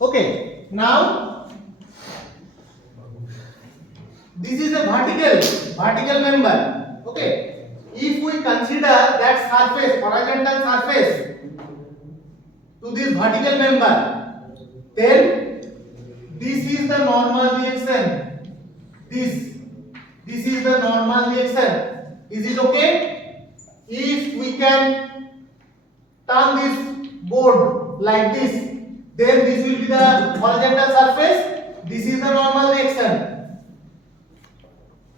Okay, now this is a vertical member. Okay, if we consider that surface, horizontal surface to this vertical member, then this is the normal reaction. This is the normal reaction. Is it okay? If we can turn this board like this, then this will be the horizontal surface. This is the normal reaction.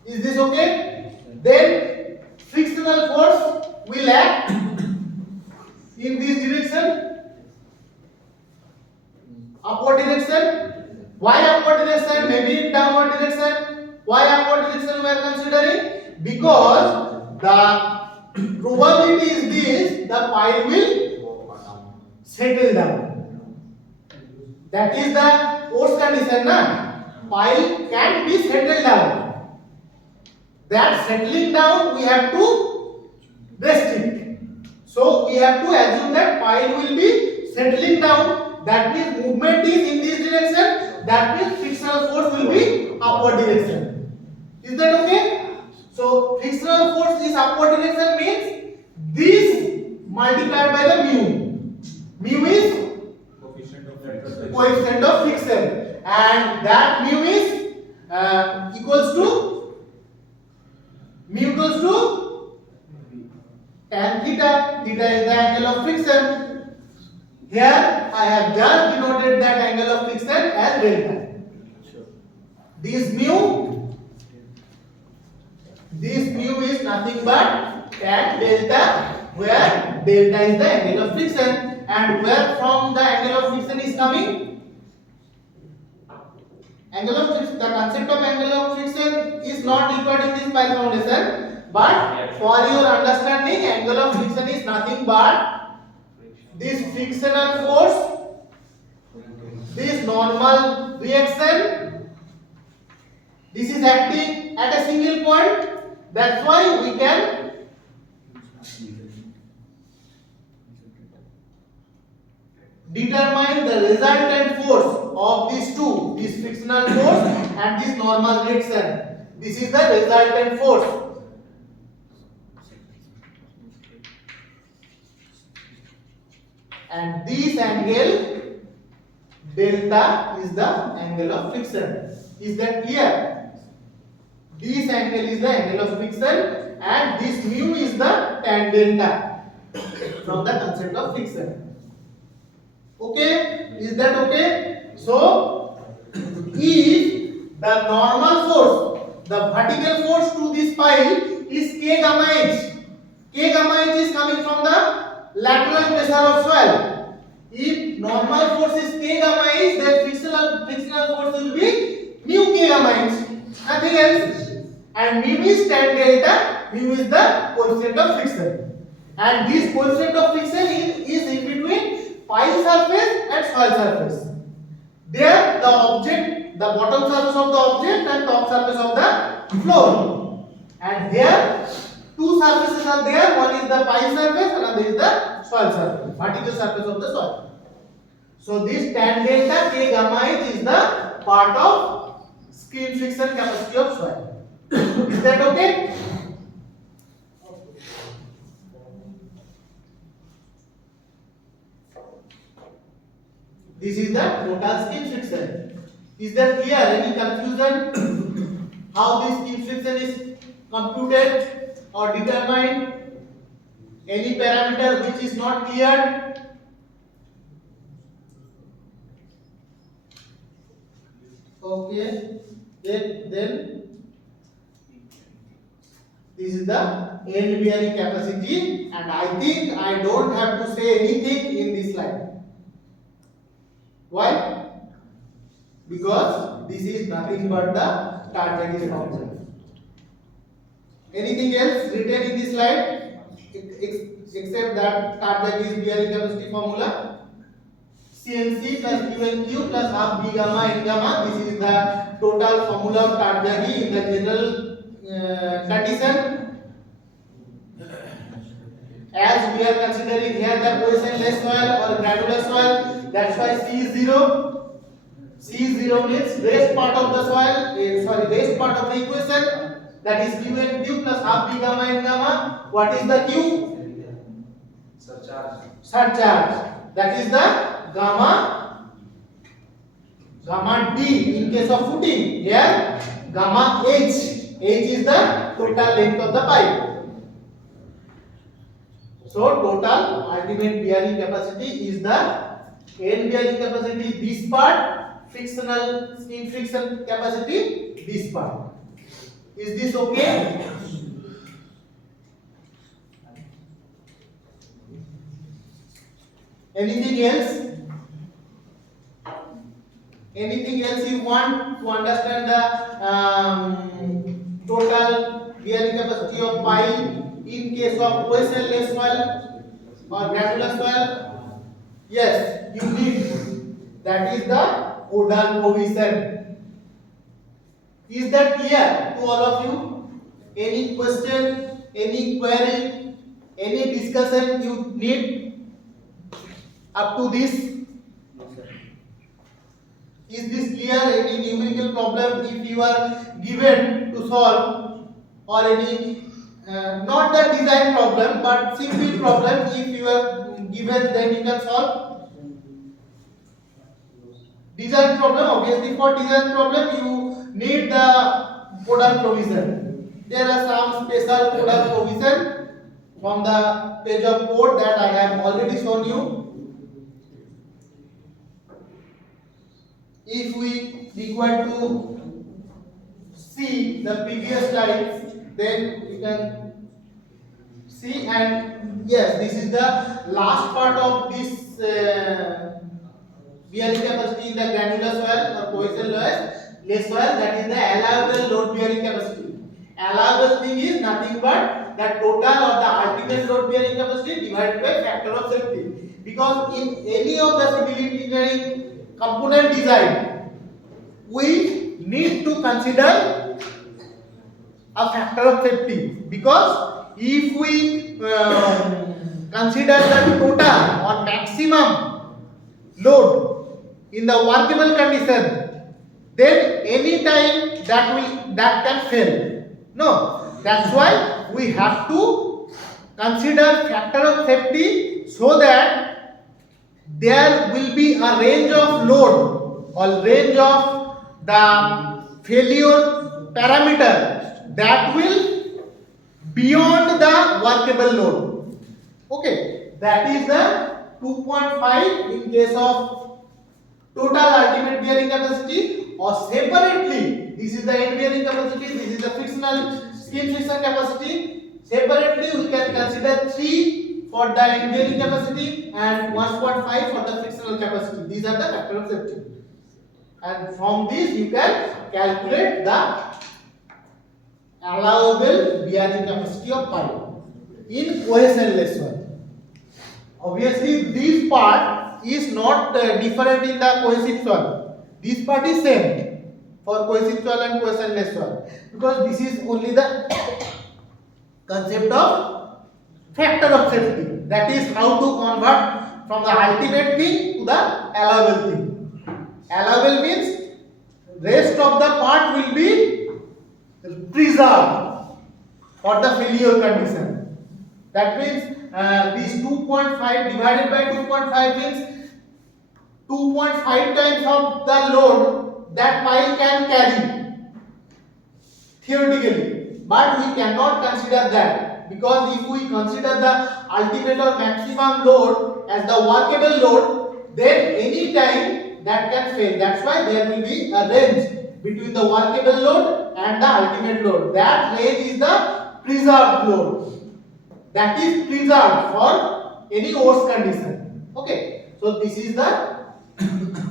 Is this okay? Then frictional force will act in this direction, upward direction. Why upward direction? Maybe in downward direction. Why upward direction we are considering? Because the probability is this: the pile will settle down. That is the force condition, na? Pile can be settled down. That settling down we have to restrict. So we have to assume that pile will be settling down. That means movement is in this direction. That means frictional force will be upward direction. Is that okay? So frictional force is upward direction means this multiplied by the mu. Mu is coefficient of friction, and that mu is equals to tan theta. Theta is the angle of friction. Here I have just denoted that angle of friction as delta. This mu is nothing but tan delta, where delta is the angle of friction, and where from the angle of friction is coming? Angle of friction. The concept of angle of friction is not required in this pile foundation, but for your understanding, angle of friction is nothing but this frictional force, this normal reaction. This is acting at a single point. That's why we can determine the resultant force of these two, this frictional force and this normal reaction. This is the resultant force. And this angle delta is the angle of friction. Is that clear? This angle is the angle of friction, and this mu is the tan delta from the concept of friction. Okay? Is that okay? So, if the normal force, the vertical force to this pile is K gamma h. K gamma h is coming from the lateral pressure of soil. If normal force is K gamma h, then frictional force will be mu K gamma h. Nothing else. And mu is tan delta. Mu is the coefficient of friction. And this coefficient of friction is in between pile surface and soil surface. There the object, the bottom surface of the object and top surface of the floor. And here two surfaces are there. One is the pile surface, another is the soil surface, vertical surface of the soil. So this tan delta K gamma h is the part of screen friction capacity of soil. Is that okay? This is the total skin friction. Is that clear? Any confusion? How this skin friction is computed or determined? Any parameter which is not clear? Okay. Then this is the end bearing capacity, and I think I don't have to say anything in this slide. Why? Because this is nothing but the Tarjagi's formula. Anything else written in this slide except that Tarjagi's bearing capacity formula? CNC plus QNQ plus half B gamma N gamma. This is the total formula of Tarjagi in the general condition. as we are considering here the cohesionless soil or granular soil, that's why C is 0. C is 0 means waste part of the soil, waste part of the equation, that is Q and Q plus half B gamma N gamma. What is the Q? Surcharge. Surcharge. That is the gamma D in case of footing. Here gamma H. H is the total length of the pipe. So total ultimate bearing capacity is the end bearing capacity this part, frictional skin friction capacity this part. Is this okay? Anything else? Anything else you want to understand the total bearing capacity of pipe in case of cohesionless soil or granular soil? Yes, you need. That is the Odal provision. Is that clear to all of you? Any question, any query, any discussion you need up to this? Is this clear? Any numerical problem if you are given to solve, or any not the design problem but simple problem if you are given, then you can solve. Design problem, obviously for design problem you need the Odal provision. There are some special Odal provision from the page of code that I have already shown you. If we require to see the previous slides, then you can see, and yes, this is the last part of this bearing capacity in the granular soil or cohesionless soil, that is the allowable load bearing capacity. Allowable thing is nothing but the total or the ultimate load bearing capacity divided by factor of safety. Because in any of the civil engineering component design, we need to consider a factor of safety, because if we consider the total or maximum load in the workable condition, then any time that can fail. No, that's why we have to consider factor of safety, so that there will be a range of load or range of the failure parameter that will beyond the workable load. Okay, that is the 2.5 in case of total ultimate bearing capacity, or separately this is the end bearing capacity, this is the frictional skin friction capacity. Separately we can consider 3 for the end bearing capacity and 1.5 for the frictional capacity. These are the factor of safety, and from this you can calculate the allowable bearing capacity of pipe in cohesionless soil. Obviously this part is not different in the cohesive soil. This part is same for cohesive soil and cohesionless soil, because this is only the concept of factor of safety. That is how to convert from the ultimate thing to the allowable thing. Allowable means rest of the part will be preserved for the failure condition. That means this 2.5 divided by 2.5 means 2.5 times of the load that pile can carry theoretically, but we cannot consider that, because if we consider the ultimate or maximum load as the workable load, then any time that can fail. That's why there will be a range between the workable load and the ultimate load. That range is the preserved load, that is preserved for any worst condition. Okay, so this is the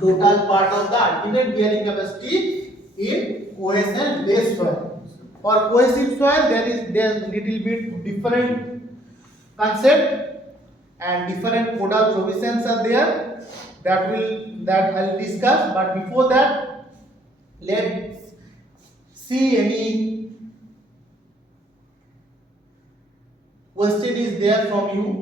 total part of the ultimate bearing capacity in cohesionless soil. For cohesive soil, there is little bit different concept and different Odal provisions are there that I'll discuss. But before that, let's see any question is there from you.